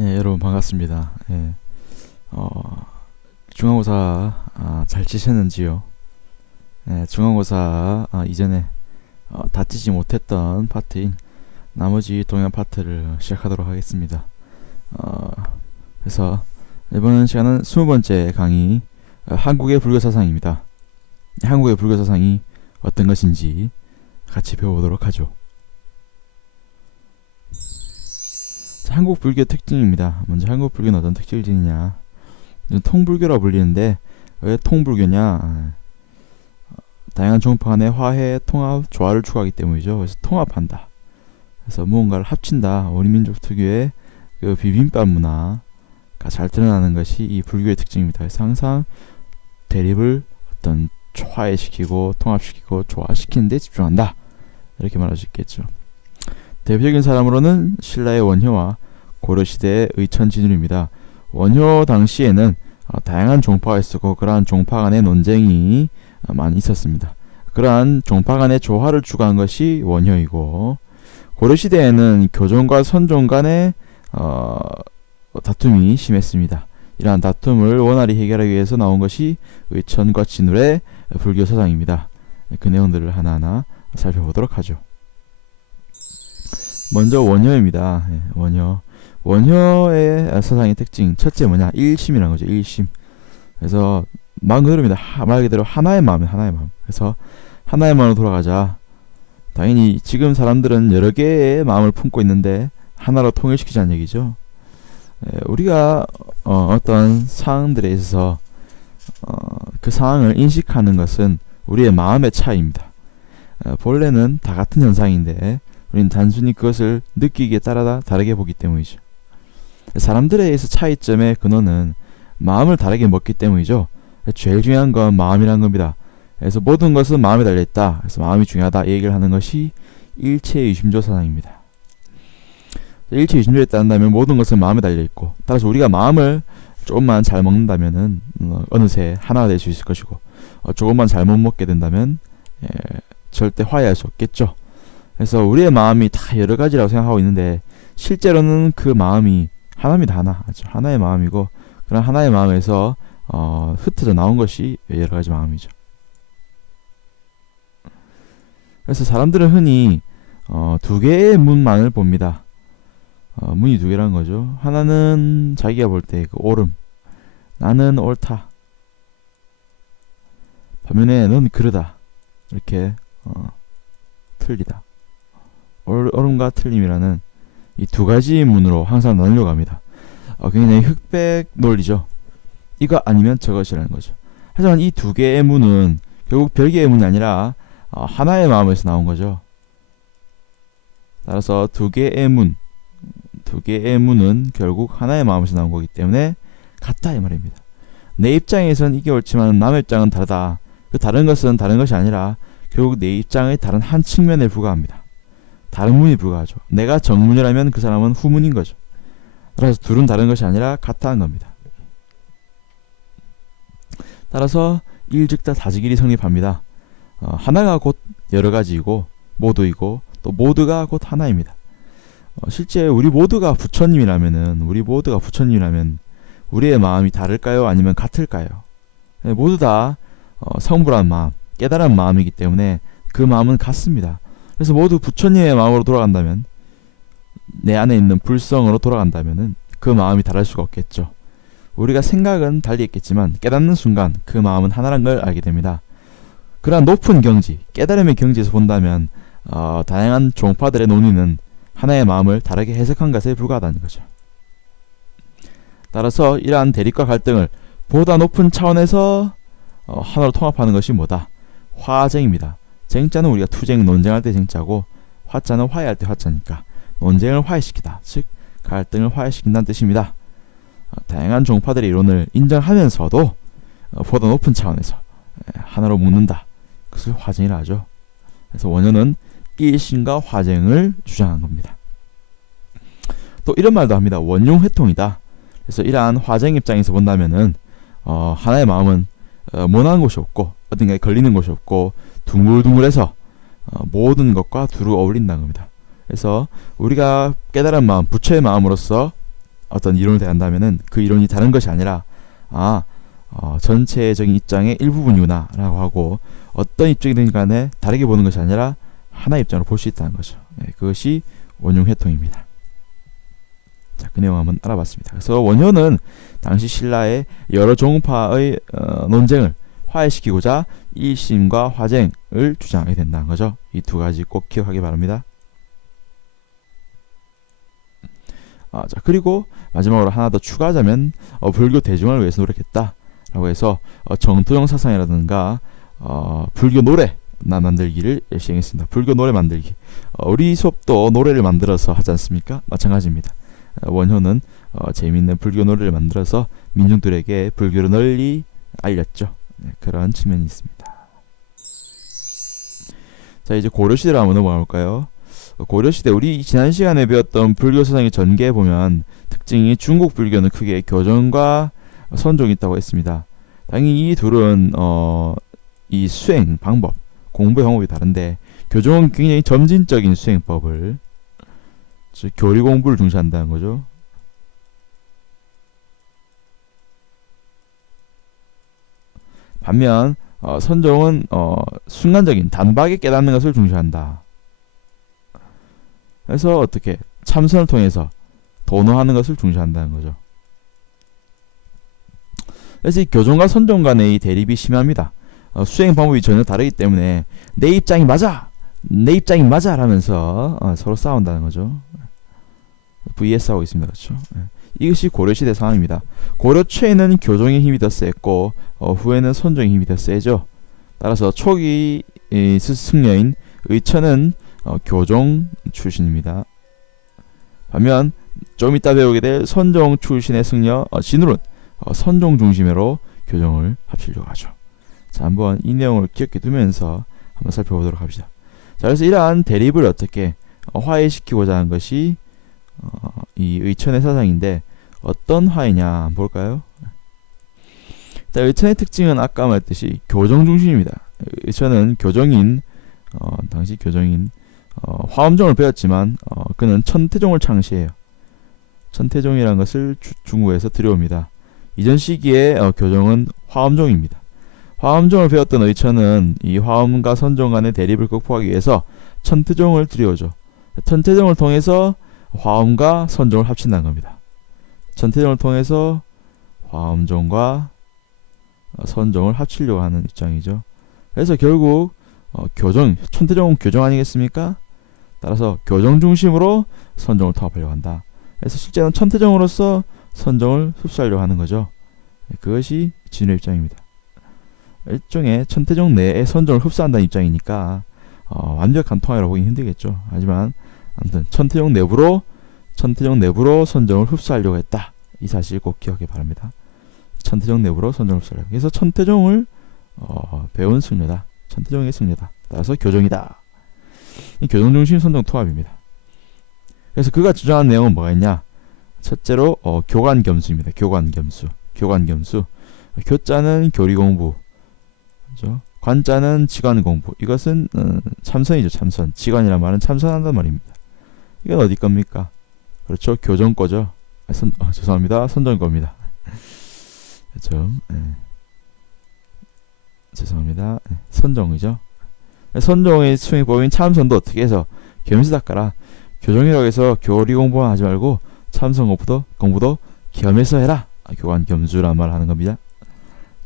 예, 여러분 반갑습니다. 예, 중간고사 잘 치셨는지요? 예, 중간고사 이전에 다치지 못했던 파트인 나머지 동양 파트를 시작하도록 하겠습니다. 그래서 이번 시간은 20번째 강의 한국의 불교 사상입니다. 한국의 불교 사상이 어떤 것인지 같이 배워보도록 하죠. 자, 한국 불교 특징입니다. 먼저 한국 불교는 어떤 특징을 지니냐? 통불교라고 불리는데 왜 통불교냐? 다양한 종파 간의 화해, 통합, 조화를 추구하기 때문이죠. 그래서 통합한다. 그래서 무언가를 합친다. 우리 민족 특유의 그 비빔밥 문화가 잘 드러나는 것이 이 불교의 특징입니다. 그래서 항상 대립을 어떤 화해시키고 통합시키고 조화시키는 데 집중한다. 이렇게 말할 수 있겠죠. 대표적인 사람으로는 신라의 원효와 고려시대의 의천진울입니다. 원효 당시에는 다양한 종파가 있었고 그러한 종파 간의 논쟁이 많이 있었습니다. 그러한 종파 간의 조화를 추구한 것이 원효이고, 고려시대에는 교종과 선종 간의 다툼이 심했습니다. 이러한 다툼을 원활히 해결하기 위해서 나온 것이 의천과 진울의 불교 사상입니다. 그 내용들을 하나하나 살펴보도록 하죠. 먼저 원효입니다. 원효의 사상의 특징 첫째 뭐냐? 일심이라는 거죠. 일심. 그래서 말 그대로 하나의 마음이에요. 하나의 마음. 그래서 하나의 마음으로 돌아가자. 당연히 지금 사람들은 여러 개의 마음을 품고 있는데 하나로 통일시키자는 얘기죠. 우리가 어떤 상황들에 있어서 그 상황을 인식하는 것은 우리의 마음의 차이입니다. 본래는 다 같은 현상인데 우리는 단순히 그것을 느끼기에 따라 다르게 보기 때문이죠. 사람들에 의해서 차이점의 근원은 마음을 다르게 먹기 때문이죠. 제일 중요한 건 마음이란 겁니다. 그래서 모든 것은 마음에 달려있다. 그래서 마음이 중요하다. 이 얘기를 하는 것이 일체유심조 사상입니다. 일체유심조에 따른다면 모든 것은 마음에 달려있고, 따라서 우리가 마음을 조금만 잘 먹는다면은 어느새 하나가 될 수 있을 것이고, 조금만 잘못 먹게 된다면 절대 화해할 수 없겠죠. 그래서 우리의 마음이 다 여러 가지라고 생각하고 있는데 실제로는 그 마음이 하나입니다. 하나의 마음이고, 그런 하나의 마음에서 흩어져 나온 것이 여러 가지 마음이죠. 그래서 사람들은 흔히 두 개의 문만을 봅니다. 문이 두 개라는 거죠. 하나는 자기가 볼 때 그 옳음, 나는 옳다. 반면에 넌 그르다. 이렇게 틀리다. 옳음과 틀림이라는 이 두 가지 문으로 항상 나누려고 합니다. 굉장히 흑백 논리죠. 이거 아니면 저것이라는 거죠. 하지만 이 두 개의 문은 결국 별개의 문이 아니라 하나의 마음에서 나온 거죠. 따라서 두 개의 문은 결국 하나의 마음에서 나온 거기 때문에 같다 이 말입니다. 내 입장에선 이게 옳지만 남의 입장은 다르다. 그 다른 것은 다른 것이 아니라 결국 내 입장의 다른 한 측면에 불과합니다. 다른 문이 불과하죠. 내가 정문이라면 그 사람은 후문인 거죠. 따라서 둘은 다른 것이 아니라 같다는 겁니다. 따라서 일즉다 다지길이 성립합니다. 하나가 곧 여러 가지이고 모두이고 또 모두가 곧 하나입니다. 실제 우리 모두가 부처님이라면 우리의 마음이 다를까요? 아니면 같을까요? 모두 다 성불한 마음, 깨달은 마음이기 때문에 그 마음은 같습니다. 그래서 모두 부처님의 마음으로 돌아간다면, 내 안에 있는 불성으로 돌아간다면 그 마음이 다를 수가 없겠죠. 우리가 생각은 달리 있겠지만 깨닫는 순간 그 마음은 하나란 걸 알게 됩니다. 그러한 높은 경지, 깨달음의 경지에서 본다면 다양한 종파들의 논의는 하나의 마음을 다르게 해석한 것에 불과하다는 거죠. 따라서 이러한 대립과 갈등을 보다 높은 차원에서 하나로 통합하는 것이 뭐다? 화쟁입니다. 쟁자는 우리가 투쟁, 논쟁할 때 쟁자고, 화자는 화해할 때 화자니까 논쟁을 화해시키다, 즉 갈등을 화해시킨다는 뜻입니다. 다양한 종파들의 이론을 인정하면서도 보다 높은 차원에서 하나로 묶는다. 그것을 화쟁이라 하죠. 그래서 원효는 일심과 화쟁을 주장한 겁니다. 또 이런 말도 합니다. 원흉회통이다. 그래서 이러한 화쟁 입장에서 본다면은 하나의 마음은 모나는 곳이 없고 어딘가에 걸리는 곳이 없고 둥글둥글해서 모든 것과 두루 어울린다는 겁니다. 그래서 우리가 깨달은 마음, 부처의 마음으로서 어떤 이론을 대한다면은 그 이론이 다른 것이 아니라 전체적인 입장의 일부분이구나 라고 하고, 어떤 입장이든 간에 다르게 보는 것이 아니라 하나의 입장으로 볼 수 있다는 거죠. 그것이 원흉회통입니다. 자, 그 내용 한번 알아봤습니다. 그래서 원효는 당시 신라의 여러 종파의 논쟁을 화해시키고자 일심과 화쟁을 주장하게 된다는 거죠. 이 두 가지 꼭 기억하기 바랍니다. 자, 그리고 마지막으로 하나 더 추가하자면 불교 대중화를 위해서 노력했다 라고 해서 정토영 사상이라든가 불교 노래 만들기를 시행했습니다. 불교 노래 만들기. 우리 수업도 노래를 만들어서 하지 않습니까? 마찬가지입니다. 원효는 재미있는 불교 노래를 만들어서 민중들에게 불교를 널리 알렸죠. 그런 측면이 있습니다. 자, 이제 고려시대로 한번 넘어가 볼까요? 고려시대, 우리 지난 시간에 배웠던 불교 사상의 전개에 보면 특징이 중국 불교는 크게 교정과 선종이 있다고 했습니다. 당연히 이 둘은 이 수행 방법, 공부의 방법이 다른데, 교정은 굉장히 점진적인 수행법을, 즉 교리 공부를 중시한다는 거죠. 반면 선종은 순간적인 단박에 깨닫는 것을 중시한다. 그래서 어떻게 참선을 통해서 도노하는 것을 중시한다는 거죠. 그래서 이 교종과 선종 간의 이 대립이 심합니다. 수행 방법이 전혀 다르기 때문에 내 입장이 맞아! 내 입장이 맞아! 라면서 서로 싸운다는 거죠. vs 하고 있습니다. 그렇죠? 이것이 고려시대 상황입니다. 고려 초에는 교종의 힘이 더 셌고 후에는 선종의 힘이 더 세죠. 따라서 초기 승려인 의천은 교종 출신입니다. 반면 좀 이따 배우게 될 선종 출신의 승려 진울은 선종 중심으로 교종을 합치려고 하죠. 자, 한번 이 내용을 기억해 두면서 한번 살펴보도록 합시다. 자, 그래서 이러한 대립을 어떻게 화해시키고자 한 것이 이 의천의 사상인데, 어떤 화해냐 한번 볼까요? 일단 의천의 특징은 아까 말했듯이 교정 중심입니다. 의천은 교정인, 당시 교정인 화엄종을 배웠지만 그는 천태종을 창시해요. 천태종이라는 것을 중국에서 들여옵니다. 이전 시기에 교정은 화엄종입니다. 화엄종을 배웠던 의천은 이 화엄과 선종 간의 대립을 극복하기 위해서 천태종을 들여오죠. 천태종을 통해서 화엄과 선종을 합친다는 겁니다. 천태종을 통해서 화엄종과 선종을 합치려고 하는 입장이죠. 그래서 결국 교정, 천태종은 교정 아니겠습니까? 따라서 교정 중심으로 선종을 통합하려고 한다. 그래서 실제는 천태종으로서 선종을 흡수하려고 하는 거죠. 그것이 진우의 입장입니다. 일종의 천태종 내에 선종을 흡수한다는 입장이니까 완벽한 통합이라고 보기 힘들겠죠. 하지만 아무튼 천태종 내부로 선종을 흡수하려고 했다. 이 사실 꼭 기억해 바랍니다. 천태종 내부로 선종을 흡수하려고. 그래서 천태종을 배운 승려다. 천태종의 승려다. 따라서 교정이다. 이 교정 중심 선종 통합입니다. 그래서 그가 주장한 내용은 뭐가 있냐? 첫째로 교관겸수입니다. 교관겸수. 교자는 교리 공부, 그렇죠? 관자는 지관 공부. 이것은 참선이죠. 참선. 지관이란 말은 참선한단 말입니다. 이건 어디 겁니까? 그렇죠. 교정 거죠. 죄송합니다. 선정 겁니다. 그렇죠. 죄송합니다. 선정이죠. 선종의 수행법인 참선도 어떻게 해서 겸수 닦아라. 교정이라고 해서 교리 공부만 하지 말고 참선 공부도 겸해서 해라. 교관 겸수란 말을 하는 겁니다.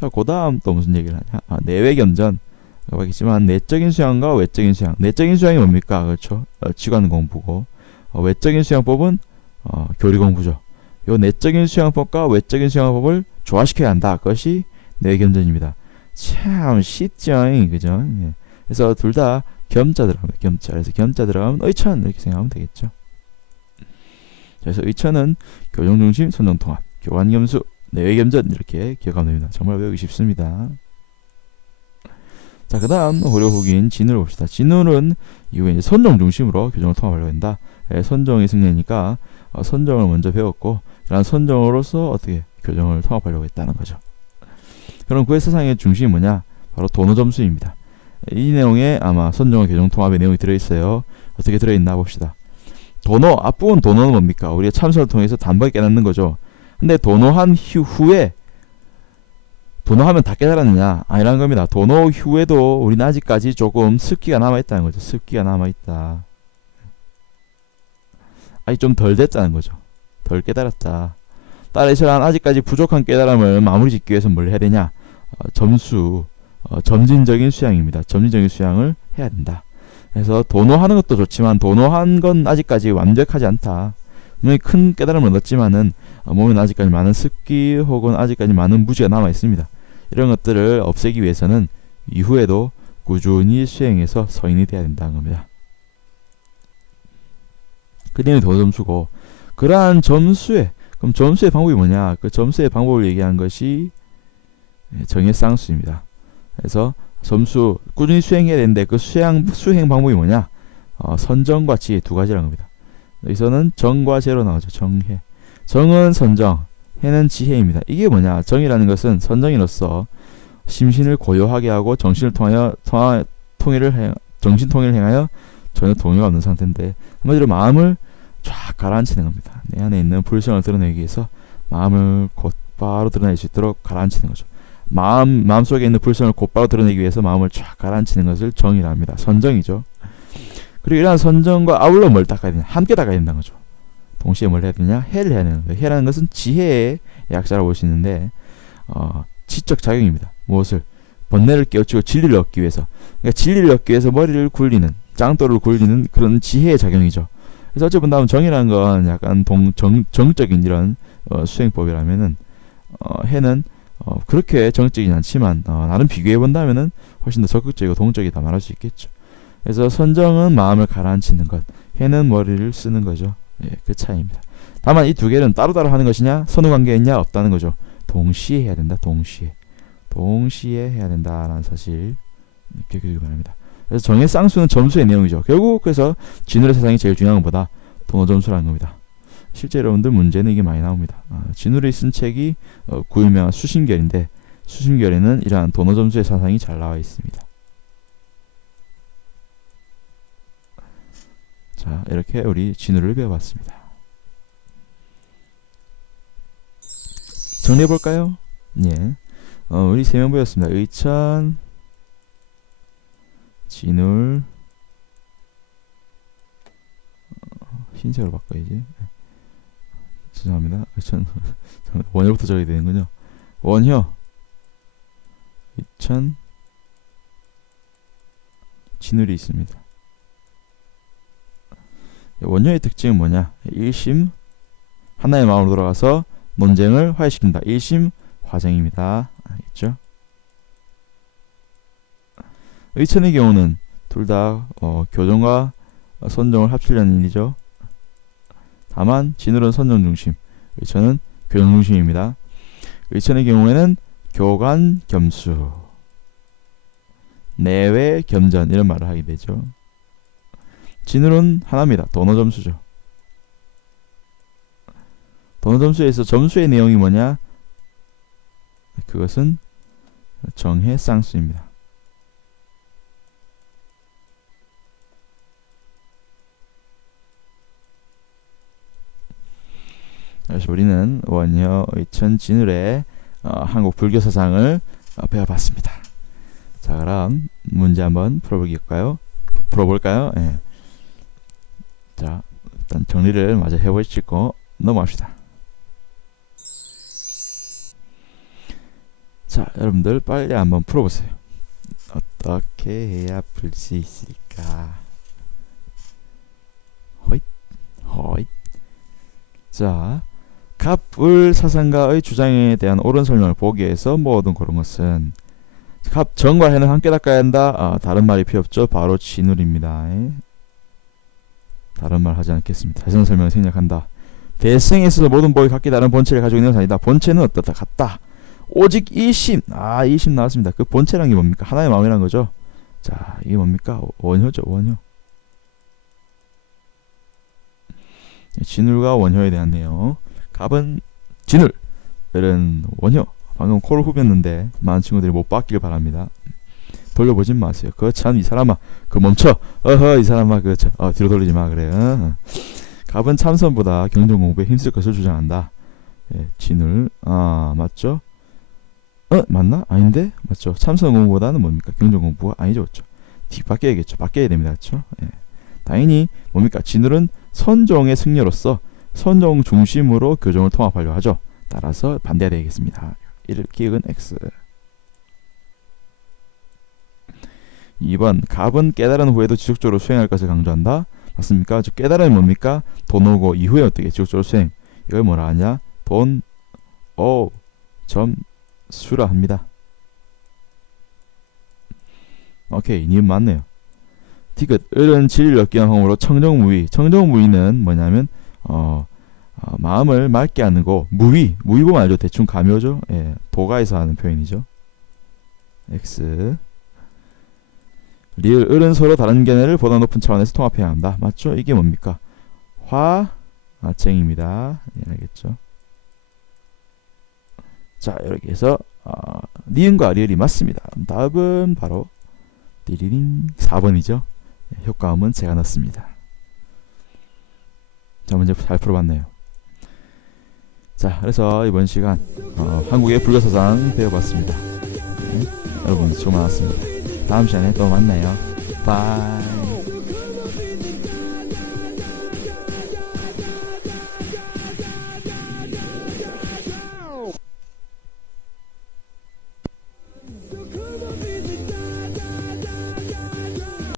자, 그 다음 또 무슨 얘기를 하냐? 내외 겸전. 알겠지만 내적인 수양과 외적인 수양. 내적인 수양이 뭡니까? 그렇죠. 지관 공부고, 외적인 수양법은 교리 공부죠. 요 내적인 수양법과 외적인 수양법을 조화시켜야 한다. 그것이 내외 겸전입니다. 참 쉽죠, 그죠? 예. 그래서 둘 다 겸자 들어갑니다. 겸자. 그래서 겸자 들어가면 의천 이렇게 생각하면 되겠죠. 그래서 의천은 교정 중심, 선정 통합, 교관 겸수, 내외 겸전 이렇게 기억하면 됩니다. 정말 외우기 쉽습니다. 자, 그 다음 고려 후기인 진우를 봅시다. 진우는 이후에 이제 선종 중심으로 교정을 통합하려고 한다. 선종이 승리니까 선종을 먼저 배웠고, 이런 선종으로서 어떻게 교정을 통합하려고 했다는 거죠. 그럼 그의 사상의 중심이 뭐냐? 바로 도노점수입니다. 이 내용에 아마 선정과 교정통합의 내용이 들어있어요. 어떻게 들어있나 봅시다. 도노, 앞부분 도노는 뭡니까? 우리가 참선을 통해서 단번에 깨닫는 거죠. 근데 도노한 후에 도노하면 다 깨달았느냐? 아니라는 겁니다. 도노 후에도 우리는 아직까지 조금 습기가 남아있다는 거죠. 습기가 남아있다. 아직 좀 덜 됐다는 거죠. 덜 깨달았다. 따라서 아직까지 부족한 깨달음을 마무리 짓기 위해서 뭘 해야 되냐? 점진적인 수양입니다. 점진적인 수양을 해야 된다. 그래서 도노하는 것도 좋지만 도노한 건 아직까지 완벽하지 않다. 분명히 큰 깨달음을 얻었지만은 몸에는 아직까지 많은 습기 혹은 아직까지 많은 무지가 남아 있습니다. 이런 것들을 없애기 위해서는 이후에도 꾸준히 수행해서 서인이 돼야 된다는 겁니다. 그 내용이 도노점수고, 그러한 점수에, 그럼 점수의 방법이 뭐냐? 그 점수의 방법을 얘기한 것이 정의 쌍수입니다. 그래서 점수 꾸준히 수행해야 되는데 그 수행 방법이 뭐냐? 선정과 지혜 두 가지라는 겁니다. 여기서는 정과 제로 나오죠. 정해. 정은 선정, 해는 지혜입니다. 이게 뭐냐? 정이라는 것은 선정인으로서 심신을 고요하게 하고 정신을 정신 통일을 행하여 전혀 동요가 없는 상태인데, 한마디로 마음을 쫙 가라앉히는 겁니다. 내 안에 있는 불성을 드러내기 위해서 마음을 곧바로 드러낼 수 있도록 가라앉히는 거죠. 마음속에 있는 불성을 곧바로 드러내기 위해서 마음을 쫙 가라앉히는 것을 정이라 합니다. 선정이죠. 그리고 이러한 선정과 아울러 뭘 닦아야 되냐? 함께 닦아야 된다는 거죠. 동시에 뭘 해야 되냐? 해를 해야 되는 거예요. 해라는 것은 지혜의 약자라고 볼 수 있는데, 지적 작용입니다. 무엇을? 번뇌를 깨우치고 진리를 얻기 위해서. 그러니까 진리를 얻기 위해서 머리를 굴리는, 짱돌을 굴리는 그런 지혜의 작용이죠. 그래서 어찌 본다면 정이라는 건 약간 정적인 이런 수행법이라면은, 해는 그렇게 정적이진 않지만 나름 비교해 본다면은 훨씬 더 적극적이고 동적이다 말할 수 있겠죠. 그래서 선정은 마음을 가라앉히는 것, 해는 머리를 쓰는 거죠. 예, 그 차이입니다. 다만 이 두 개는 따로따로 하는 것이냐, 선후관계가 있냐, 없다는 거죠. 동시에 해야 된다. 동시에 해야 된다라는 사실 기억해 주기 바랍니다. 그래서 정의 쌍수는 점수의 내용이죠. 결국 그래서 진울의 사상이 제일 중요한 것보다 도노점수라는 겁니다. 실제 여러분들 문제는 이게 많이 나옵니다. 진울이 쓴 책이 구유명한 수심결인데, 수심결에는 이러한 도노점수의 사상이 잘 나와 있습니다. 자, 이렇게 우리 진울을 배워봤습니다. 정리해볼까요? 예. 우리 3명 배웠습니다. 의천, 진울, 흰색으로 바꿔야지. 죄송합니다. 의천, 원효부터 적어야 되는군요. 원효, 의천, 진울이 있습니다. 원효의 특징은 뭐냐? 일심, 하나의 마음으로 돌아가서 논쟁을 화해시킨다. 일심 화쟁입니다. 알겠죠? 의천의 경우는 둘 다 교정과 선정을 합치려는 일이죠. 다만 진울은 선정 중심, 의천은 교정 중심입니다. 의천의 경우에는 교관 겸수, 내외 겸전 이런 말을 하게 되죠. 진울은 하나입니다. 도노점수죠. 도노점수에서 점수의 내용이 뭐냐? 그것은 정해 쌍수입니다. 그래서 우리는 원효, 의천, 진울의 한국 불교 사상을 배워봤습니다. 자, 그럼 문제 한번 풀어볼까요? 예. 자, 일단 정리를 마저 해보시고 넘어갑시다. 자, 여러분들 빨리 한번 풀어보세요. 어떻게 해야 풀 수 있을까? 호잇. 자, 갑을 사상가의 주장에 대한 옳은 설명을 보기 위해서 모든 그런 것은 갑 정과 해는 함께 닦아야 한다. 다른 말이 필요 없죠. 바로 진울입니다. 다른 말 하지 않겠습니다. 다시 설명을 생략한다. 대승에 있어서 모든 법이 각기 다른 본체를 가지고 있는 것은 아니다. 본체는 어떻다? 같다. 오직 이심. 이심 나왔습니다. 그 본체란 게 뭡니까? 하나의 마음이란 거죠. 자, 이게 뭡니까? 원효죠. 원효. 진울과 원효에 대한 내용. 갑은 진울, 을은 원효. 방금 코를 후볐는데 많은 친구들이 못 봤길 바랍니다. 돌려보진 마세요. 이 사람아, 멈춰. 이 사람아, 뒤로 돌리지 마. 그래. 갑은 참선보다 경전 공부에 힘쓸 것을 주장한다. 예, 진을. 맞죠? 맞나? 아닌데? 맞죠? 참선 공부보다는 뭡니까? 경전 공부가 아니죠, 그렇죠? 바뀌어야겠죠. 바뀌어야 됩니다, 그렇죠? 예. 당연히 뭡니까? 진을은 선종의 승려로서 선종 중심으로 교정을 통합하려 하죠. 따라서 반대가 되겠습니다. 1 기역은 X. 2번 갑은 깨달은 후에도 지속적으로 수행할 것을 강조한다. 맞습니까? 즉 깨달음이 뭡니까? 돈 오고 이후에 어떻게 지속적으로 수행. 이걸 뭐라 하냐? 수라 합니다. 오케이, 니은 맞네요. 디귿 을은 진리를 얻기 위한 방법으로 청정무의. 청정무의는 뭐냐면 마음을 맑게 하는 거. 무의 보면 알죠? 대충 감이 오죠? 예, 도가에서 하는 표현이죠. X. 리을 을은 서로 다른 견해를 보다 높은 차원에서 통합해야 한다. 맞죠? 이게 뭡니까? 화쟁입니다. 예, 알겠죠? 자, 이렇게 해서 니은과 리을이 맞습니다. 답은 바로 띠리링 4번이죠. 효과음은 제가 넣습니다. 자, 문제 잘 풀어봤네요. 자, 그래서 이번 시간 한국의 불교사상 배워봤습니다. 네, 여러분 수고 많았습니다. 다음 시간에 또 만나요. 바이.